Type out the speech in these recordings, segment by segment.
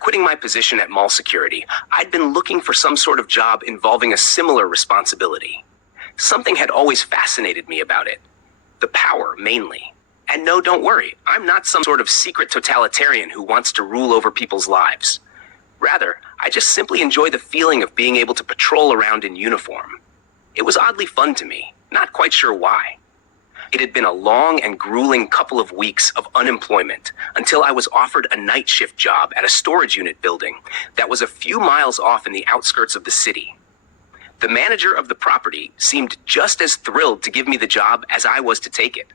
quitting my position at mall security, I'd been looking for some sort of job involving a similar responsibility. Something had always fascinated me about it. The power, mainly. And no, don't worry, I'm not some sort of secret totalitarian who wants to rule over people's lives. Rather, I just simply enjoy the feeling of being able to patrol around in uniform. It was oddly fun to me, not quite sure why. It had been a long and grueling couple of weeks of unemployment until I was offered a night shift job at a storage unit building that was a few miles off in the outskirts of the city. The manager of the property seemed just as thrilled to give me the job as I was to take it.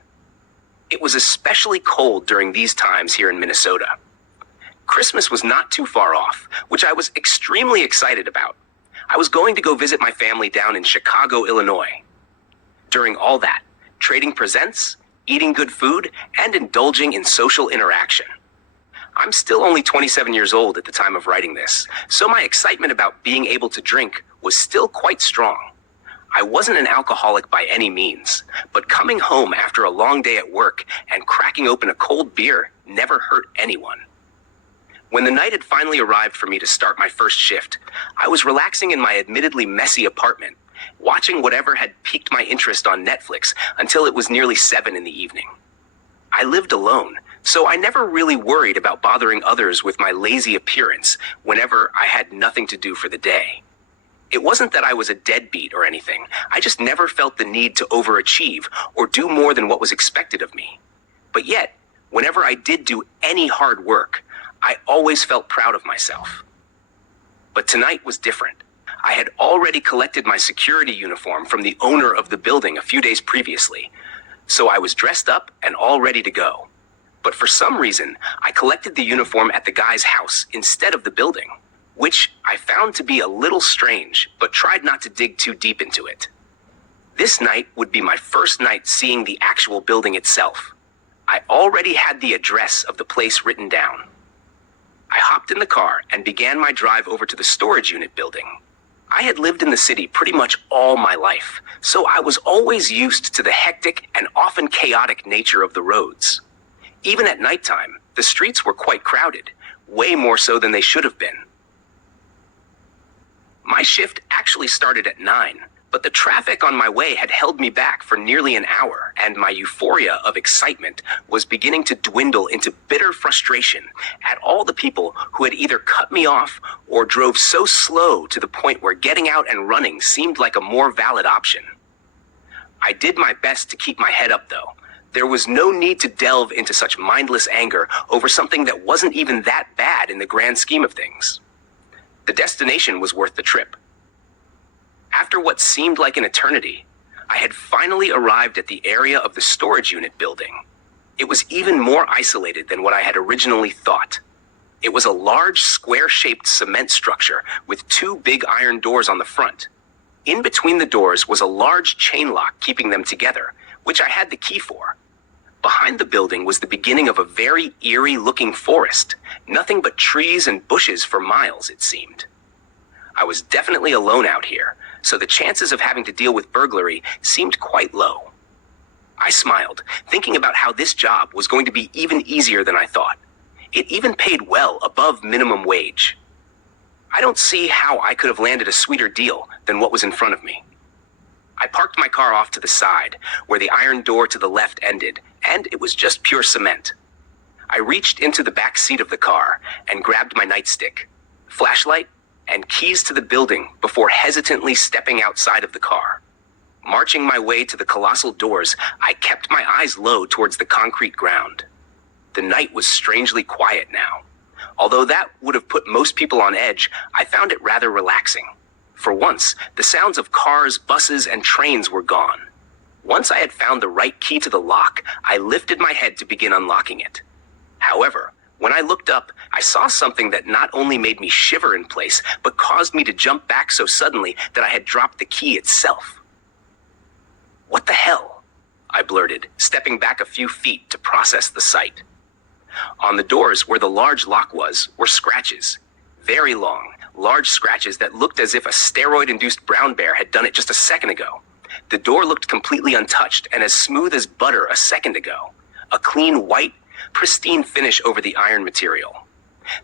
It was especially cold during these times here in Minnesota. Christmas was not too far off, which I was extremely excited about. I was going to go visit my family down in Chicago, Illinois. During all that, trading presents, eating good food, and indulging in social interaction. I'm still only 27 years old at the time of writing this, so my excitement about being able to drink was still quite strong. I wasn't an alcoholic by any means, but coming home after a long day at work and cracking open a cold beer never hurt anyone. When the night had finally arrived for me to start my first shift, I was relaxing in my admittedly messy apartment, watching whatever had piqued my interest on Netflix until it was nearly 7 in the evening. I lived alone, so I never really worried about bothering others with my lazy appearance whenever I had nothing to do for the day. It wasn't that I was a deadbeat or anything. I just never felt the need to overachieve or do more than what was expected of me. But yet, whenever I did do any hard work, I always felt proud of myself. But tonight was different. I had already collected my security uniform from the owner of the building a few days previously, so I was dressed up and all ready to go. But for some reason, I collected the uniform at the guy's house instead of the building, which I found to be a little strange, but tried not to dig too deep into it. This night would be my first night seeing the actual building itself. I already had the address of the place written down. I hopped in the car and began my drive over to the storage unit building. I had lived in the city pretty much all my life, so I was always used to the hectic and often chaotic nature of the roads. Even at nighttime, the streets were quite crowded, way more so than they should have been. My shift actually started at 9, but the traffic on my way had held me back for nearly an hour, and my euphoria of excitement was beginning to dwindle into bitter frustration at all the people who had either cut me off or drove so slow to the point where getting out and running seemed like a more valid option. I did my best to keep my head up, though. There was no need to delve into such mindless anger over something that wasn't even that bad in the grand scheme of things. The destination was worth the trip. After what seemed like an eternity, I had finally arrived at the area of the storage unit building. It was even more isolated than what I had originally thought. It was a large, square-shaped cement structure with 2 big iron doors on the front. In between the doors was a large chain lock keeping them together, which I had the key for. Behind the building was the beginning of a very eerie-looking forest, nothing but trees and bushes for miles, it seemed. I was definitely alone out here, so the chances of having to deal with burglary seemed quite low. I smiled, thinking about how this job was going to be even easier than I thought. It even paid well above minimum wage. I don't see how I could have landed a sweeter deal than what was in front of me. I parked my car off to the side, where the iron door to the left ended, and it was just pure cement. I reached into the back seat of the car and grabbed my nightstick, flashlight, and keys to the building before hesitantly stepping outside of the car. Marching my way to the colossal doors, I kept my eyes low towards the concrete ground. The night was strangely quiet now. Although that would have put most people on edge, I found it rather relaxing. For once, the sounds of cars, buses, and trains were gone. Once I had found the right key to the lock, I lifted my head to begin unlocking it. However, when I looked up, I saw something that not only made me shiver in place, but caused me to jump back so suddenly that I had dropped the key itself. "What the hell?" I blurted, stepping back a few feet to process the sight. On the doors where the large lock was were scratches. Very long, large scratches that looked as if a steroid-induced brown bear had done it just a second ago. The door looked completely untouched and as smooth as butter a second ago. A clean white, pristine finish over the iron material.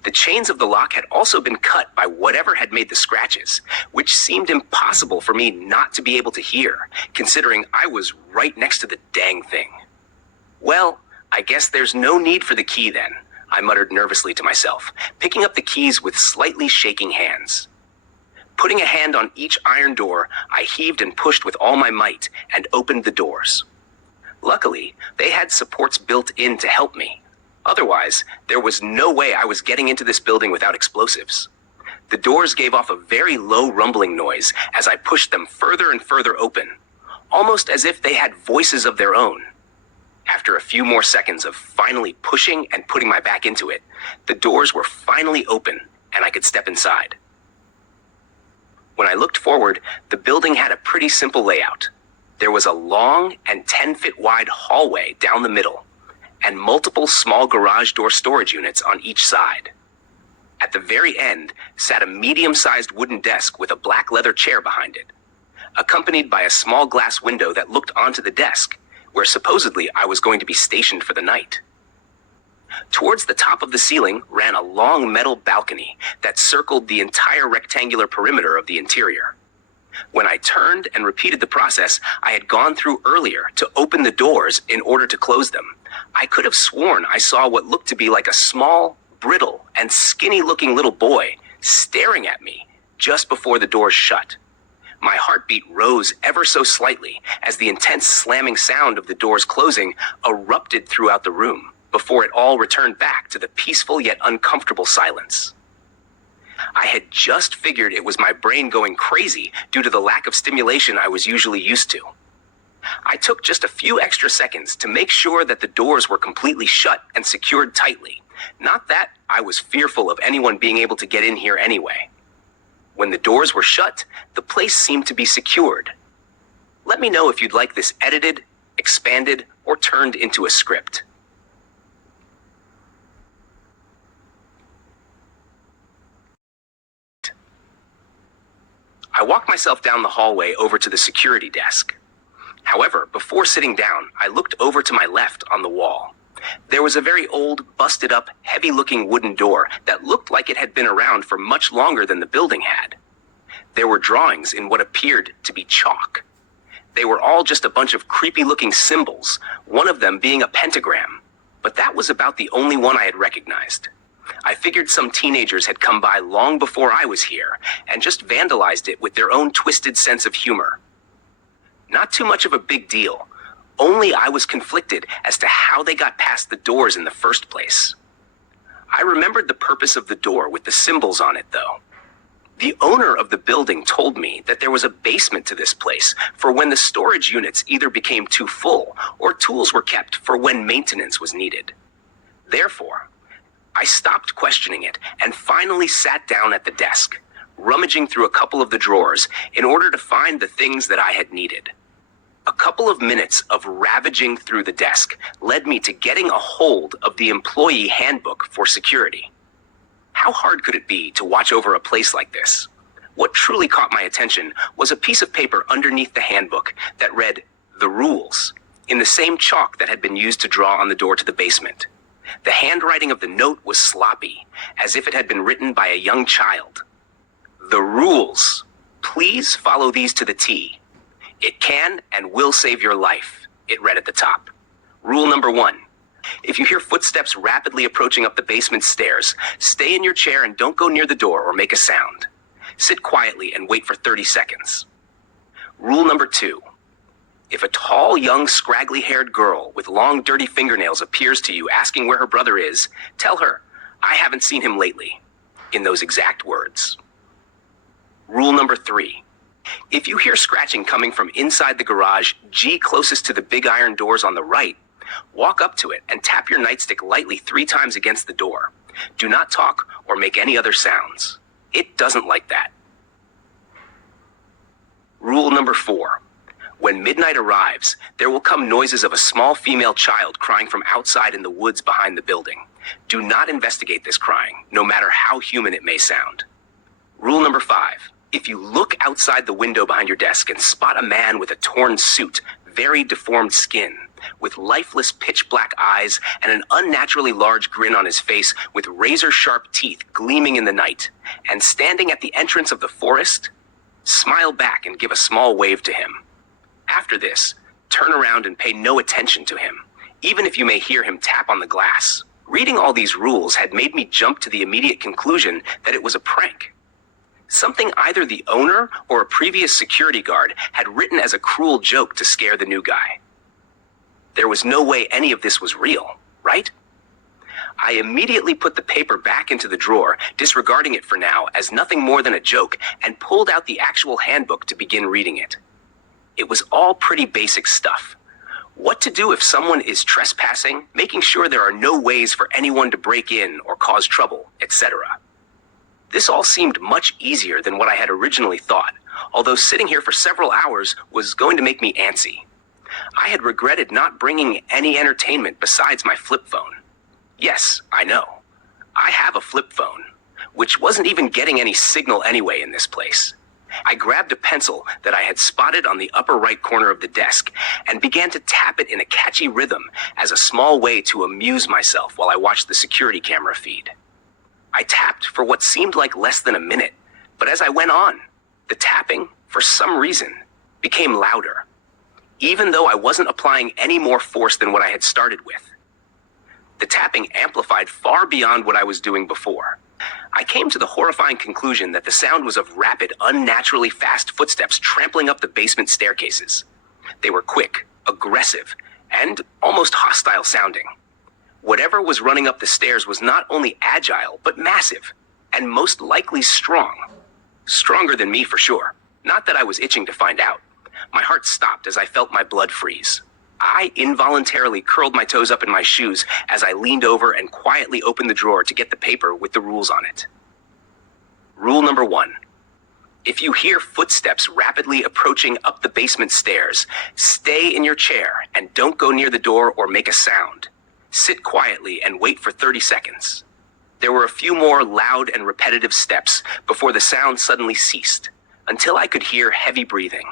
The chains of the lock had also been cut by whatever had made the scratches, which seemed impossible for me not to be able to hear, considering I was right next to the dang thing. Well, I guess there's no need for the key then, I muttered nervously to myself, picking up the keys with slightly shaking hands. Putting a hand on each iron door, I heaved and pushed with all my might and opened the doors. Luckily, they had supports built in to help me. Otherwise, there was no way I was getting into this building without explosives. The doors gave off a very low rumbling noise as I pushed them further and further open, almost as if they had voices of their own. After a few more seconds of finally pushing and putting my back into it, the doors were finally open and I could step inside. When I looked forward, the building had a pretty simple layout. There was a long and 10-foot wide hallway down the middle, and multiple small garage door storage units on each side. At the very end sat a medium-sized wooden desk with a black leather chair behind it, accompanied by a small glass window that looked onto the desk, where supposedly I was going to be stationed for the night. Towards the top of the ceiling ran a long metal balcony that circled the entire rectangular perimeter of the interior. When I turned and repeated the process I had gone through earlier to open the doors in order to close them, I could have sworn I saw what looked to be like a small, brittle, and skinny-looking little boy staring at me just before the doors shut. My heartbeat rose ever so slightly as the intense slamming sound of the doors closing erupted throughout the room before it all returned back to the peaceful yet uncomfortable silence. I had just figured it was my brain going crazy due to the lack of stimulation I was usually used to. I took just a few extra seconds to make sure that the doors were completely shut and secured tightly. Not that I was fearful of anyone being able to get in here anyway. When the doors were shut, the place seemed to be secured. Let me know if you'd like this edited, expanded, or turned into a script. I walked myself down the hallway over to the security desk. However, before sitting down, I looked over to my left on the wall. There was a very old, busted-up, heavy-looking wooden door that looked like it had been around for much longer than the building had. There were drawings in what appeared to be chalk. They were all just a bunch of creepy-looking symbols, one of them being a pentagram, but that was about the only one I had recognized. I figured some teenagers had come by long before I was here and just vandalized it with their own twisted sense of humor. Not too much of a big deal. Only I was conflicted as to how they got past the doors in the first place. I remembered the purpose of the door with the symbols on it, though. The owner of the building told me that there was a basement to this place for when the storage units either became too full or tools were kept for when maintenance was needed. Therefore, I stopped questioning it and finally sat down at the desk, rummaging through a couple of the drawers in order to find the things that I had needed. A couple of minutes of ravaging through the desk led me to getting a hold of the employee handbook for security. How hard could it be to watch over a place like this? What truly caught my attention was a piece of paper underneath the handbook that read, "The Rules," in the same chalk that had been used to draw on the door to the basement. The handwriting of the note was sloppy, as if it had been written by a young child. "The rules. Please follow these to the T. It can and will save your life," it read at the top. Rule number 1. If you hear footsteps rapidly approaching up the basement stairs, stay in your chair and don't go near the door or make a sound. Sit quietly and wait for 30 seconds. Rule number 2. If a tall, young, scraggly-haired girl with long, dirty fingernails appears to you asking where her brother is, tell her, "I haven't seen him lately," in those exact words. Rule number 3. If you hear scratching coming from inside the garage G closest to the big iron doors on the right, walk up to it and tap your nightstick lightly 3 times against the door. Do not talk or make any other sounds. It doesn't like that. Rule number 4. When midnight arrives, there will come noises of a small female child crying from outside in the woods behind the building. Do not investigate this crying, no matter how human it may sound. Rule number 5. If you look outside the window behind your desk and spot a man with a torn suit, very deformed skin, with lifeless pitch-black eyes and an unnaturally large grin on his face with razor-sharp teeth gleaming in the night, and standing at the entrance of the forest, smile back and give a small wave to him. After this, turn around and pay no attention to him, even if you may hear him tap on the glass. Reading all these rules had made me jump to the immediate conclusion that it was a prank. Something either the owner or a previous security guard had written as a cruel joke to scare the new guy. There was no way any of this was real, right? I immediately put the paper back into the drawer, disregarding it for now as nothing more than a joke, and pulled out the actual handbook to begin reading it. It was all pretty basic stuff. What to do if someone is trespassing, making sure there are no ways for anyone to break in or cause trouble, etc. This all seemed much easier than what I had originally thought, although sitting here for several hours was going to make me antsy. I had regretted not bringing any entertainment besides my flip phone. Yes, I know. I have a flip phone, which wasn't even getting any signal anyway in this place. I grabbed a pencil that I had spotted on the upper right corner of the desk and began to tap it in a catchy rhythm as a small way to amuse myself while I watched the security camera feed. I tapped for what seemed like less than a minute, but as I went on, the tapping, for some reason, became louder, even though I wasn't applying any more force than what I had started with. The tapping amplified far beyond what I was doing before. I came to the horrifying conclusion that the sound was of rapid, unnaturally fast footsteps trampling up the basement staircases. They were quick, aggressive, and almost hostile sounding. Whatever was running up the stairs was not only agile, but massive, and most likely strong. Stronger than me for sure. Not that I was itching to find out. My heart stopped as I felt my blood freeze. I involuntarily curled my toes up in my shoes as I leaned over and quietly opened the drawer to get the paper with the rules on it. Rule number 1. If you hear footsteps rapidly approaching up the basement stairs, stay in your chair and don't go near the door or make a sound. Sit quietly and wait for 30 seconds. There were a few more loud and repetitive steps before the sound suddenly ceased, until I could hear heavy breathing.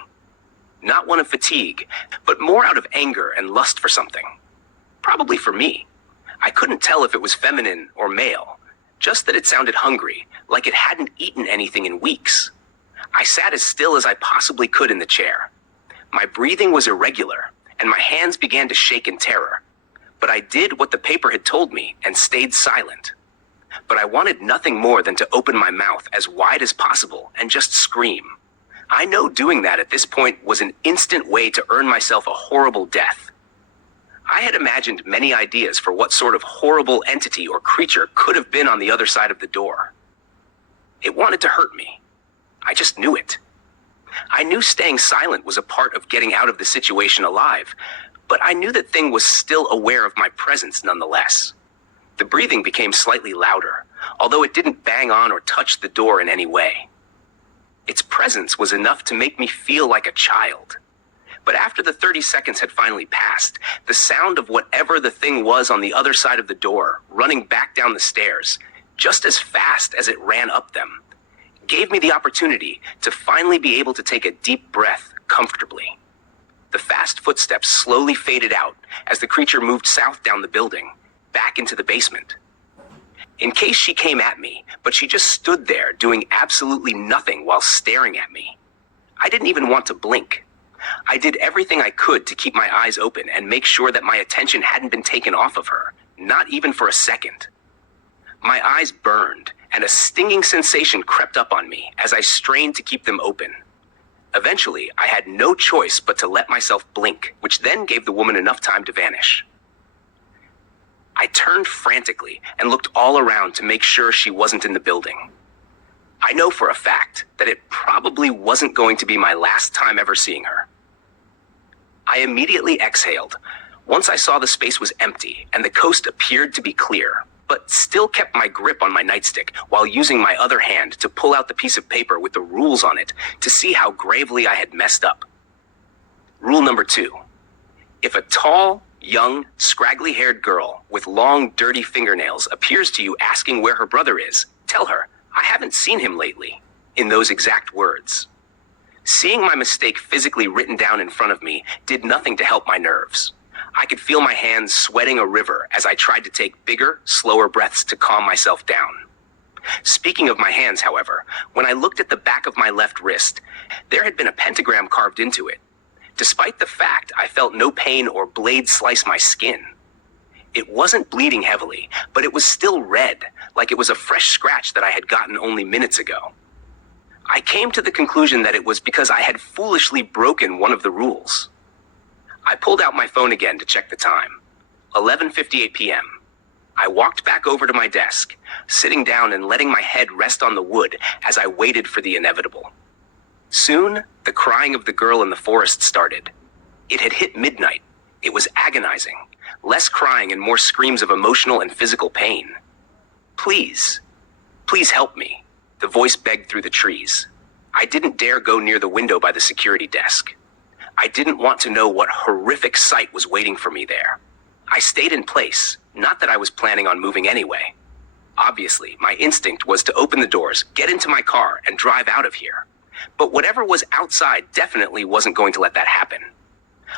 Not one of fatigue, but more out of anger and lust for something. Probably for me. I couldn't tell if it was feminine or male, just that it sounded hungry, like it hadn't eaten anything in weeks. I sat as still as I possibly could in the chair. My breathing was irregular, and my hands began to shake in terror. But I did what the paper had told me and stayed silent. But I wanted nothing more than to open my mouth as wide as possible and just scream. I know doing that at this point was an instant way to earn myself a horrible death. I had imagined many ideas for what sort of horrible entity or creature could have been on the other side of the door. It wanted to hurt me. I just knew it. I knew staying silent was a part of getting out of the situation alive, but I knew that thing was still aware of my presence nonetheless. The breathing became slightly louder, although it didn't bang on or touch the door in any way. Its presence was enough to make me feel like a child. But after the 30 seconds had finally passed, the sound of whatever the thing was on the other side of the door, running back down the stairs, just as fast as it ran up them, gave me the opportunity to finally be able to take a deep breath comfortably. The fast footsteps slowly faded out as the creature moved south down the building, back into the basement. In case she came at me, but she just stood there doing absolutely nothing while staring at me. I didn't even want to blink. I did everything I could to keep my eyes open and make sure that my attention hadn't been taken off of her, not even for a second. My eyes burned, and a stinging sensation crept up on me as I strained to keep them open. Eventually, I had no choice but to let myself blink, which then gave the woman enough time to vanish. I turned frantically and looked all around to make sure she wasn't in the building. I know for a fact that it probably wasn't going to be my last time ever seeing her. I immediately exhaled once I saw the space was empty and the coast appeared to be clear, but still kept my grip on my nightstick while using my other hand to pull out the piece of paper with the rules on it to see how gravely I had messed up. Rule number 2. If a tall, young, scraggly-haired girl with long, dirty fingernails appears to you asking where her brother is, tell her, "I haven't seen him lately," in those exact words. Seeing my mistake physically written down in front of me did nothing to help my nerves. I could feel my hands sweating a river as I tried to take bigger, slower breaths to calm myself down. Speaking of my hands, however, when I looked at the back of my left wrist, there had been a pentagram carved into it. Despite the fact I felt no pain or blade slice my skin. It wasn't bleeding heavily, but it was still red, like it was a fresh scratch that I had gotten only minutes ago. I came to the conclusion that it was because I had foolishly broken one of the rules. I pulled out my phone again to check the time. 11:58 p.m. I walked back over to my desk, sitting down and letting my head rest on the wood as I waited for the inevitable. Soon, the crying of the girl in the forest started. It had hit midnight. It was agonizing. Less crying and more screams of emotional and physical pain. Please, please help me, the voice begged through the trees. I didn't dare go near the window by the security desk. I didn't want to know what horrific sight was waiting for me there. I stayed in place, not that I was planning on moving anyway. Obviously, my instinct was to open the doors, get into my car, and drive out of here. But whatever was outside definitely wasn't going to let that happen.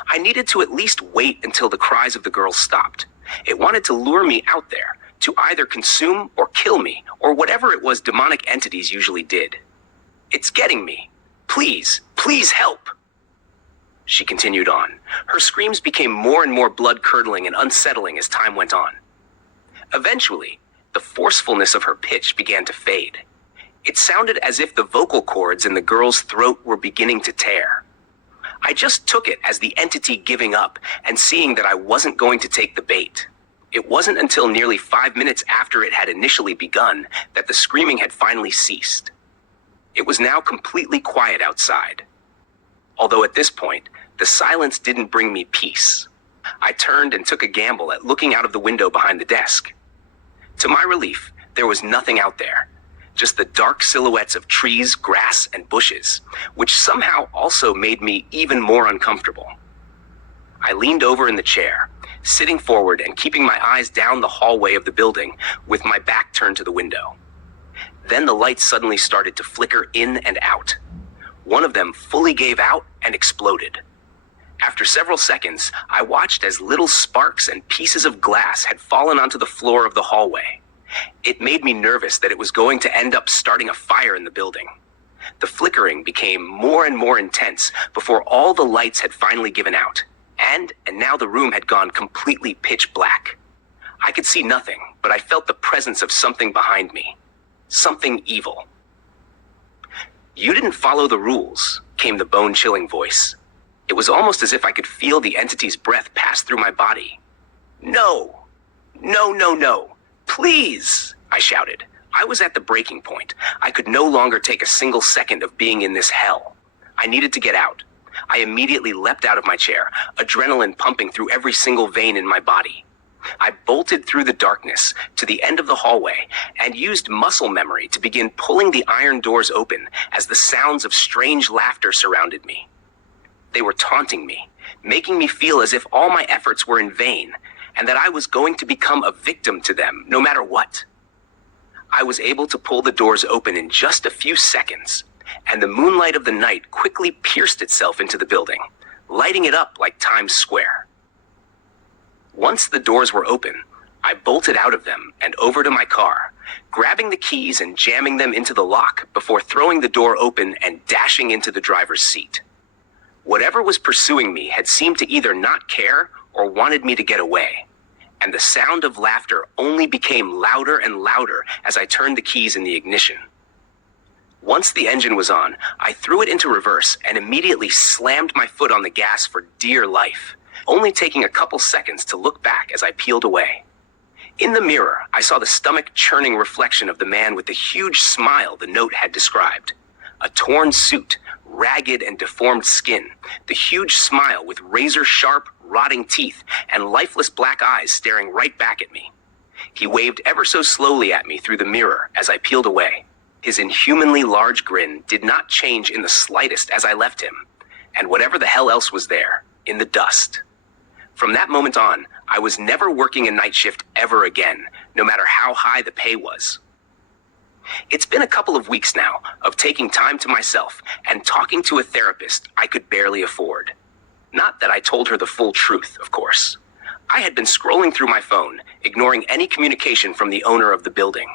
I needed to at least wait until the cries of the girl stopped. It wanted to lure me out there, to either consume or kill me, or whatever it was demonic entities usually did. It's getting me. Please, please help. She continued on. Her screams became more and more blood-curdling and unsettling as time went on. Eventually, the forcefulness of her pitch began to fade. It sounded as if the vocal cords in the girl's throat were beginning to tear. I just took it as the entity giving up and seeing that I wasn't going to take the bait. It wasn't until nearly 5 minutes after it had initially begun that the screaming had finally ceased. It was now completely quiet outside. Although at this point, the silence didn't bring me peace. I turned and took a gamble at looking out of the window behind the desk. To my relief, there was nothing out there. Just the dark silhouettes of trees, grass, and bushes, which somehow also made me even more uncomfortable. I leaned over in the chair, sitting forward and keeping my eyes down the hallway of the building with my back turned to the window. Then the lights suddenly started to flicker in and out. One of them fully gave out and exploded. After several seconds, I watched as little sparks and pieces of glass had fallen onto the floor of the hallway. It made me nervous that it was going to end up starting a fire in the building. The flickering became more and more intense before all the lights had finally given out, and now the room had gone completely pitch black. I could see nothing, but I felt the presence of something behind me. Something evil. "You didn't follow the rules," came the bone-chilling voice. It was almost as if I could feel the entity's breath pass through my body. "No! No, no, no! Please!" I shouted. I was at the breaking point. I could no longer take a single second of being in this hell. I needed to get out. I immediately leapt out of my chair, adrenaline pumping through every single vein in my body. I bolted through the darkness to the end of the hallway and used muscle memory to begin pulling the iron doors open as the sounds of strange laughter surrounded me. They were taunting me, making me feel as if all my efforts were in vain and that I was going to become a victim to them no matter what. I was able to pull the doors open in just a few seconds, and the moonlight of the night quickly pierced itself into the building, lighting it up like Times Square. Once the doors were open, I bolted out of them and over to my car, grabbing the keys and jamming them into the lock before throwing the door open and dashing into the driver's seat. Whatever was pursuing me had seemed to either not care or wanted me to get away, and the sound of laughter only became louder and louder as I turned the keys in the ignition. Once the engine was on, I threw it into reverse and immediately slammed my foot on the gas for dear life, only taking a couple seconds to look back as I peeled away. In the mirror, I saw the stomach-churning reflection of the man with the huge smile the note had described. A torn suit, ragged and deformed skin, the huge smile with razor-sharp, rotting teeth, and lifeless black eyes staring right back at me. He waved ever so slowly at me through the mirror as I peeled away. His inhumanly large grin did not change in the slightest as I left him, and whatever the hell else was there, in the dust. From that moment on, I was never working a night shift ever again, no matter how high the pay was. It's been a couple of weeks now of taking time to myself and talking to a therapist I could barely afford. Not that I told her the full truth, of course. I had been scrolling through my phone, ignoring any communication from the owner of the building.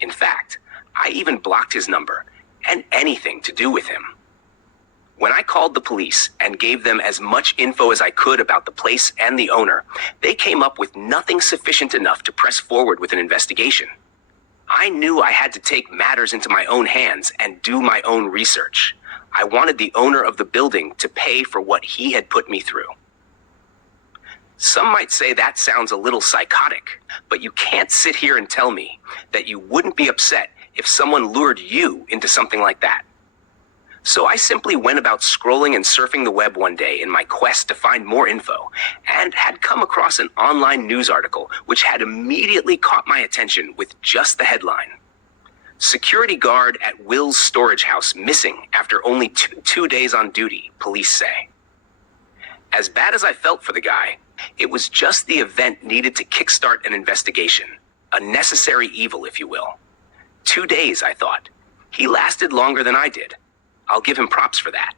In fact, I even blocked his number and anything to do with him. When I called the police and gave them as much info as I could about the place and the owner, they came up with nothing sufficient enough to press forward with an investigation. I knew I had to take matters into my own hands and do my own research. I wanted the owner of the building to pay for what he had put me through. Some might say that sounds a little psychotic, but you can't sit here and tell me that you wouldn't be upset if someone lured you into something like that. So I simply went about scrolling and surfing the web one day in my quest to find more info, and had come across an online news article which had immediately caught my attention with just the headline. Security guard at Will's storage house missing after only two days on duty, police say. As bad as I felt for the guy, it was just the event needed to kickstart an investigation. A necessary evil, if you will. 2 days, I thought. He lasted longer than I did. I'll give him props for that.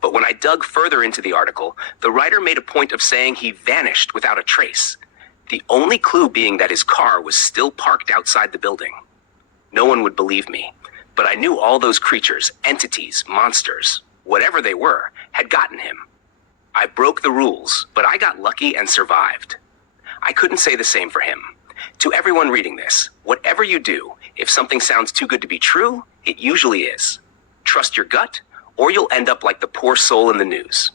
But when I dug further into the article, the writer made a point of saying he vanished without a trace. The only clue being that his car was still parked outside the building. No one would believe me, but I knew all those creatures, entities, monsters, whatever they were, had gotten him. I broke the rules, but I got lucky and survived. I couldn't say the same for him. To everyone reading this, whatever you do, if something sounds too good to be true, it usually is. Trust your gut, or you'll end up like the poor soul in the news.